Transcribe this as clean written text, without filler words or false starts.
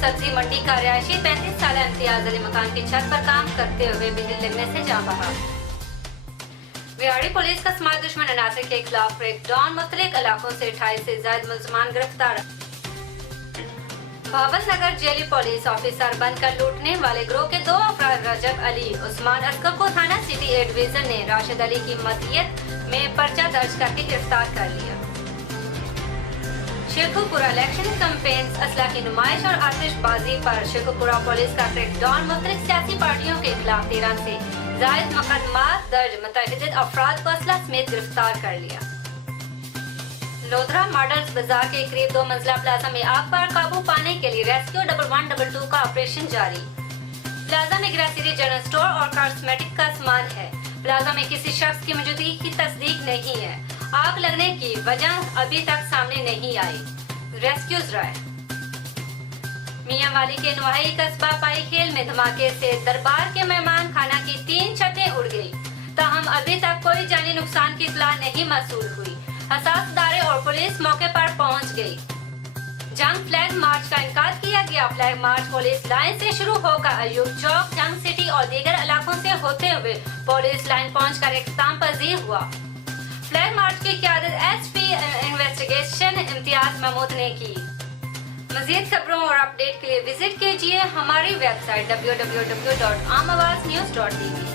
सब्जी मंडी का रिहायशी 35 साल इम्तियाज अली मकान की छत पर काम करते हुए बिजली लगने से जान बहा। बिहाड़ी पुलिस का समाज दुश्मन अनासर के खिलाफ क्रैकडाउन, मुख्तलिफ इलाकों से 28 से ज्यादा मुलजमान गिरफ्तार। भावल नगर जेली पुलिस ऑफिसर बनकर लूटने वाले गिरोह के 2 अफराद रजब अली, उस्मान असगर को थाना सिटी ए डिवीजन ने राशिद अली की मदहियत में पर्चा दर्ज करके गिरफ्तार कर लिया। शेखुपुरा इलेक्शन कैंपेन असला की नुमाइश और आतिशबाजी पर शेखुपुरा पुलिस का क्रैकडाउन, मुख्तलिफ सियासी पार्टियों के खिलाफ 13 से जायद मुकदमा दर्ज, मुतअद्दिद अफराद को असला समेत गिरफ्तार कर लिया। लोधरा मॉडल्स बाजार के करीब 2 मंजिला प्लाजा में आग पर काबू पाने के लिए रेस्क्यू 1122 का ऑपरेशन जारी। प्लाजा में ग्रोसरी, जनरल स्टोर और कॉस्मेटिक का सामान है। प्लाजा में किसी शख्स की मौजूदगी की तस्दीक नहीं है। आग लगने की वजह अभी तक सामने नहीं आई। रेस्क्यू राय मियां वाली के नुहाई कस्बा पाई खेल में धमाके से दरबार के मेहमान खाना की 3 छतें उड़ गई। ताहम अभी तक कोई जानी नुकसान की इत्तला नहीं मौसूल हुई। हसास इदारे और पुलिस मौके पर पहुंच गई। जंग फ्लैग मार्च का इनकार किया गया। फ्लैग मार्च पुलिस लाइन से शुरू होकर अयूब चौक, जंग सिटी और दीगर इलाकों से होते हुए पुलिस लाइन पहुंचकर इख्तिताम पजीर हुआ। फ्लैग मार्च की क़यादत एसपी इन्वेस्टिगेशन इम्तियाज महमूद ने की। मज़ीद खबरों और अपडेट के लिए विजिट कीजिए हमारी वेबसाइट www.amawaznews.tv।